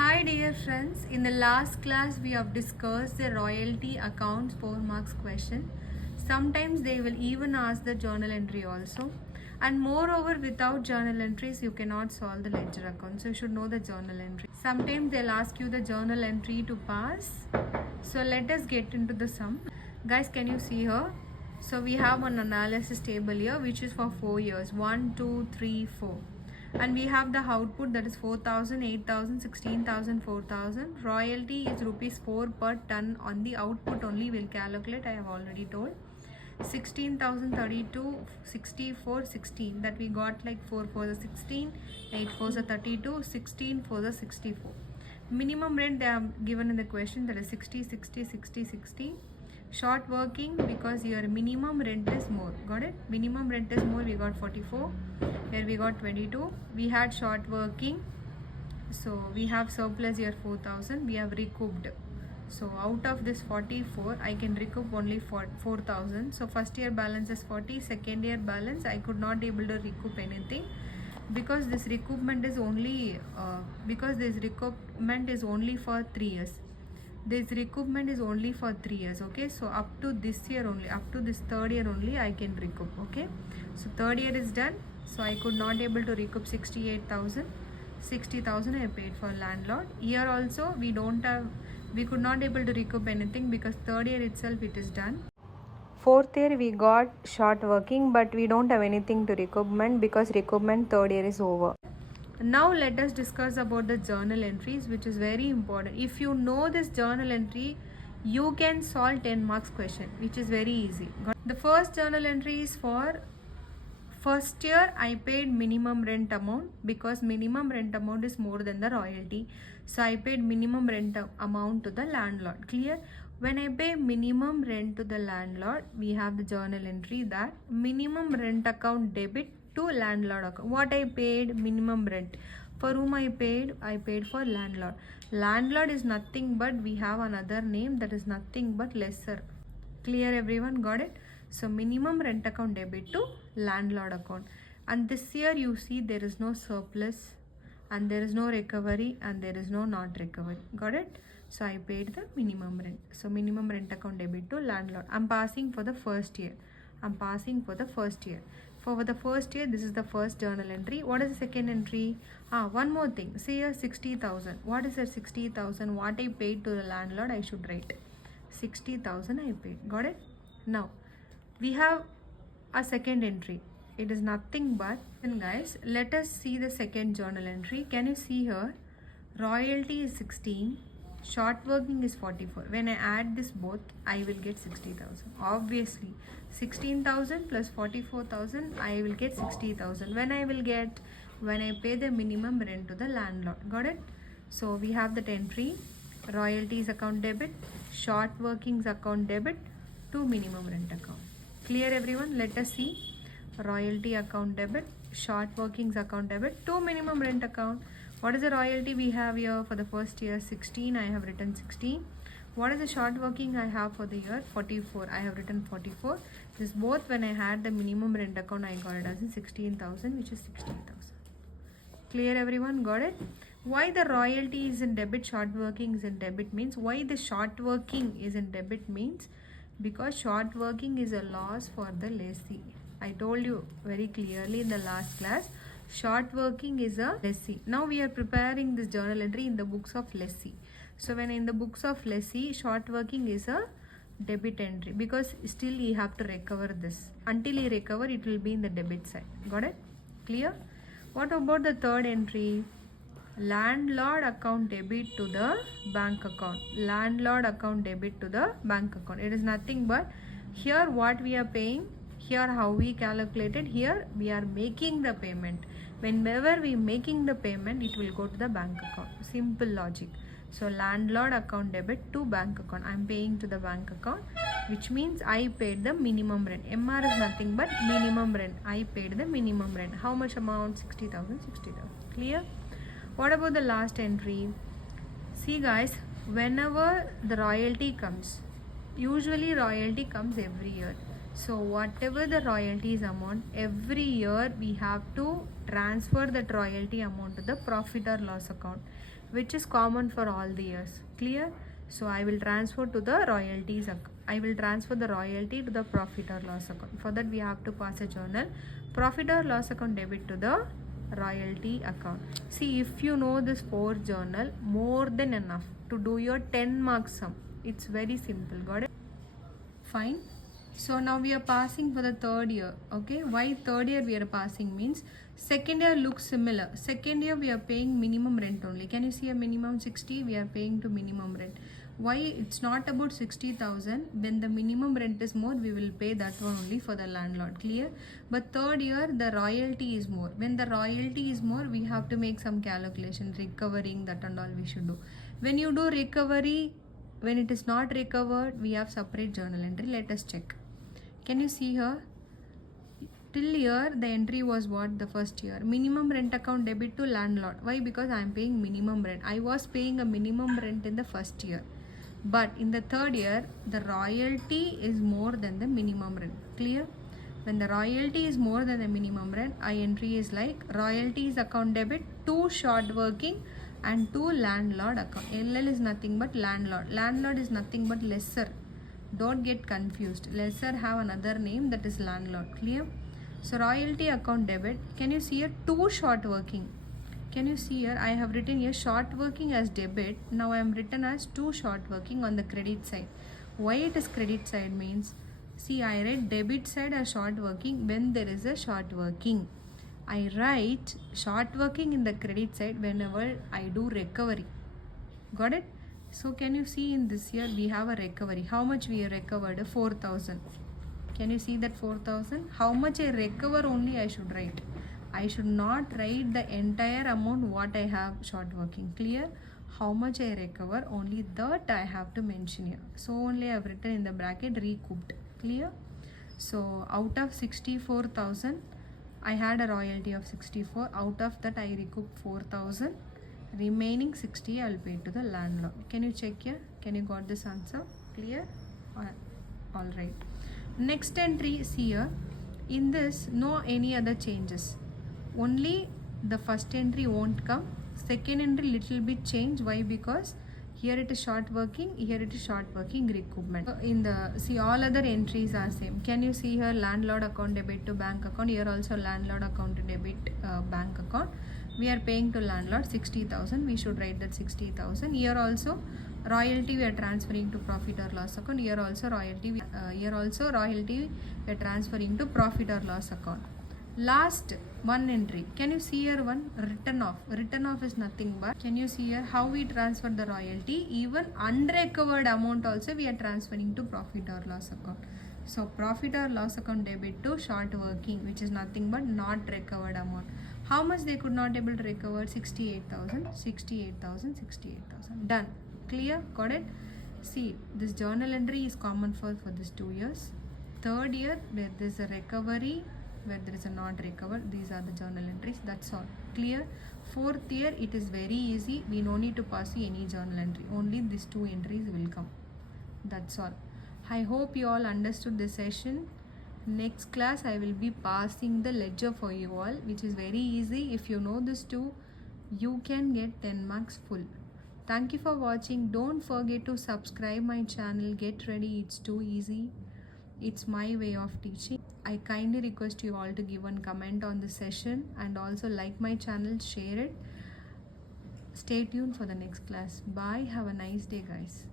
Hi dear friends, in the last class we have discussed the royalty accounts 4 marks question. Sometimes they will even ask the journal entry also, and moreover without journal entries you cannot solve the ledger account, so you should know the journal entry. Sometimes they'll ask you the journal entry to pass. So let us get into the sum. Guys, can you see here? So we have an analysis table here which is for 4 years, 1, 2, 3, 4, and we have the output, that is 4,000, 8,000, 16,000, 4,000. Royalty is rupees 4 per ton. On the output only we'll calculate, I have already told. 16,032, 64, 16, that we got like 4 for the 16, 8 for the 32, 16 for the 64. Minimum rent they have given in the question, that is 60, 60, 60, 60. Short working, because your minimum rent is more. Got it? Minimum rent is more, we got 44. Here we got 22. We had short working, so we have surplus here 4,000. We have recouped. So out of this 44, I can recoup only 4,000. So first year balance is 40. Second year balance, I could not able to recoup anything, because this recoupment is only for 3 years. This recoupment is only for 3 years. Okay, so up to this year only, up to this third year only I can recoup. Okay, so third year is done, so I could not able to recoup 68,000. 60,000 I paid for landlord. Here also we could not able to recoup anything, because third year itself it is done. Fourth year we got short working, but we don't have anything to recoupment, because recoupment third year is over. Now let us discuss about the journal entries, which is very important. If you know this journal entry, you can solve 10 marks question, which is very easy. The first journal entry is for first year. I paid minimum rent amount, because minimum rent amount is more than the royalty. So I paid minimum rent amount to the landlord. Clear? When I pay minimum rent to the landlord, we have the journal entry that minimum rent account debit to landlord account. What I paid? Minimum rent. For whom I paid? I paid for landlord. Landlord is nothing but, we have another name, that is nothing but lesser. Clear everyone? Got it? So minimum rent account debit to landlord account. And this year you see there is no surplus, and there is no recovery, and there is no not recovery. Got it? So I paid the minimum rent. So minimum rent account debit to landlord. I'm passing for the first year. For the first year, this is the first journal entry. What is the second entry? One more thing. Say here 60,000. What is that 60,000? What I paid to the landlord, I should write 60,000 I paid. Got it? Now we have a second entry. It is nothing but, and guys, let us see the second journal entry. Can you see here? Royalty is 16, short working is 44. When I add this both, I will get 60,000. Obviously 16,000 plus 44,000, I will get 60,000. When I pay the minimum rent to the landlord. Got it? So we have that entry. Royalties account debit, short workings account debit to minimum rent account. Clear everyone? Let us see. Royalty account debit, short workings account debit to minimum rent account. What is the royalty we have here for the first year? 16. I have written 16. What is the short working I have for the year? 44. I have written 44. This both, when I had the minimum rent account, I got it as in 16,000, which is 16,000. Clear everyone? Got it? Why the royalty is in debit, short working is in debit means, why the short working is in debit means, because short working is a loss for the lessee. I told you very clearly in the last class, short working is a lessee. Now we are preparing this journal entry in the books of lessee. So when in the books of lessee, short working is a debit entry, because still he have to recover this. Until he recover, it will be in the debit side. Got it? Clear? What about the third entry? Landlord account debit to the bank account. Landlord account debit to the bank account. It is nothing but, here what we are paying, here how we calculated, here we are making the payment. Whenever we making the payment, it will go to the bank account. Simple logic. So landlord account debit to bank account. I am paying to the bank account, which means I paid the minimum rent. MR is nothing but minimum rent. I paid the minimum rent. How much amount? 60,000, 60,000. Clear? What about the last entry? See guys, whenever the royalty comes, usually royalty comes every year. So whatever the royalties amount, every year we have to transfer that royalty amount to the profit or loss account. which is common for all the years. Clear? So I will transfer to the royalties account. I will transfer the royalty to the profit or loss account. For that we have to pass a journal. Profit or loss account debit to the royalty account. See, if you know this 4 journal, more than enough to do your 10 mark sum. It's very simple. Got it? Fine. So now we are passing for the third year. Okay, why third year we are passing means second year looks similar. Second year we are paying minimum rent only. Can you see a minimum 60? We are paying to minimum rent. Why it's not about 60,000? When the minimum rent is more, we will pay that one only for the landlord. Clear? But third year the royalty is more. When the royalty is more, we have to make some calculation, recovering that and all we should do. When you do recovery, when it is not recovered, we have separate journal entry. Let us check. Can you see here? Till here the entry was what? The first year. Minimum rent account debit to landlord. Why? Because I am paying minimum rent. I was paying a minimum rent in the first year. But in the third year, the royalty is more than the minimum rent. Clear? When the royalty is more than the minimum rent, I entry is like royalties account debit to short working and to landlord account. LL is nothing but landlord. Landlord is nothing but lesser. Don't get confused. Lesser have another name, that is landlord. Clear? So royalty account debit. Can you see here? To short working. Can you see here? I have written here short working as debit. Now I am written as to short working on the credit side. Why it is credit side means, see, I write debit side as short working when there is a short working. I write short working in the credit side whenever I do recovery. Got it? So can you see in this year we have a recovery. How much we recovered? 4,000. Can you see that 4,000? How much I recover only I should write. I should not write the entire amount what I have short working. Clear? How much I recover, only that I have to mention here. So only I have written in the bracket recouped. Clear? So out of 64,000, I had a royalty of 64. Out of that I recouped 4,000. Remaining 60 I will pay to the landlord. Can you check here? Can you got this answer? Clear? Alright. Next entry, see here. In this, no any other changes. Only the first entry won't come. Second entry little bit change. Why? Because here it is short working, here it is short working recoupment. In the, see, all other entries are same. Can you see here? Landlord account debit to bank account. Here also landlord account to debit bank account. We are paying to landlord 60,000. We should write that 60,000. Here also royalty we are transferring to profit or loss account. Here also royalty we are transferring to profit or loss account. Last one entry. Can you see here one? Written off. Written off is nothing but, can you see here how we transfer the royalty? Even unrecovered amount also we are transferring to profit or loss account. So profit or loss account debit to short working, which is nothing but not recovered amount. How much they could not able to recover? 68,000, 68,000, 68,000. Done. Clear? Got it? See, this journal entry is common for this 2 years. Third year, where there is a recovery, where there is a not recovered, these are the journal entries. That's all. Clear? Fourth year, it is very easy. We no need to pass any journal entry. Only these 2 entries will come. That's all. I hope you all understood this session. Next class, I will be passing the ledger for you all, which is very easy. If you know this too, you can get 10 marks full. Thank you for watching. Don't forget to subscribe my channel. Get ready. It's too easy. It's my way of teaching. I kindly request you all to give one comment on the session and also like my channel, share it. Stay tuned for the next class. Bye. Have a nice day, guys.